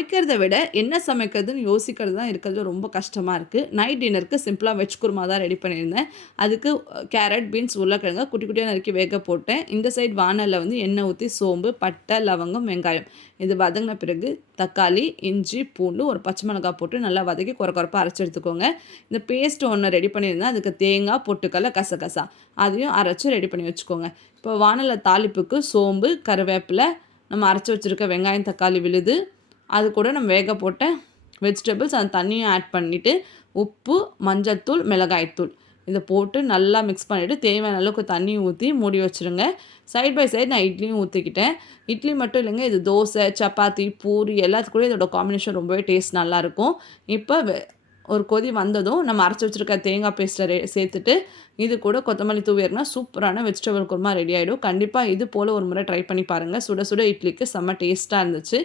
சமைக்கிறத விட என்ன சமைக்கிறதுன்னு யோசிக்கிறது தான் இருக்கிறதுல ரொம்ப கஷ்டமா இருக்கு. நைட் டின்னருக்கு சிம்பிளா வெஜ் குருமா தான் ரெடி பண்ணியிருந்தேன். அதுக்கு கேரட், பீன்ஸ், உருளைக்கிழங்க குட்டி குட்டியா நறுக்கி வேக போட்டேன். இந்த சைடு வாணல்ல வந்து எண்ணெய் ஊத்தி சோம்பு, பட்டை, லவங்கம், வெங்காயம் இது வதங்கின பிறகு தக்காளி, இஞ்சி, பூண்டு, ஒரு பச்சை மிளகாய் போட்டு நல்லா வதக்கி கொர கொரப்பா அரைச்சு எடுத்துக்கோங்க. இந்த பேஸ்ட் ஒண்ணு ரெடி பண்ணியிருந்தேன். அதுக்கு தேங்காய், பொட்டுக்கடல, கசகசா அதையும் அரைச்சு ரெடி பண்ணி வச்சுக்கோங்க. இப்போ வாணல்ல தாளிப்புக்கு சோம்பு, கருவேப்பிலை, நம்ம அரைச்சு வச்சிருக்க வெங்காயம், தக்காளி விழுது, அது கூட நம்ம வேக போட்ட வெஜிடபிள்ஸ் அந்த தண்ணியும் ஆட் பண்ணிவிட்டு உப்பு, மஞ்சள்தூள், மிளகாய்த்தூள் இதை போட்டு நல்லா மிக்ஸ் பண்ணிவிட்டு தேவையான அளவுக்கு தண்ணி ஊற்றி மூடி வச்சுருங்க. சைட் பை சைடு நான் இட்லியும் ஊற்றிக்கிட்டேன். இட்லி மட்டும் இல்லைங்க, இது தோசை, சப்பாத்தி, பூரி எல்லாத்துக்கூடயும் இதோட காம்பினேஷன் ரொம்பவே டேஸ்ட் நல்லாயிருக்கும். இப்போ ஒரு கொதி வந்ததும் நம்ம அரைச்சி வச்சுருக்க தேங்காய் பேஸ்ட்டை சேர்த்துட்டு இது கூட கொத்தமல்லி தூவினா சூப்பரான வெஜிடபிள் குருமா ரெடி ஆகிடும். கண்டிப்பாக இது போல் ஒரு முறை ட்ரை பண்ணி பாருங்கள். சுட சுட இட்லிக்கு செம்ம டேஸ்ட்டாக இருந்துச்சு.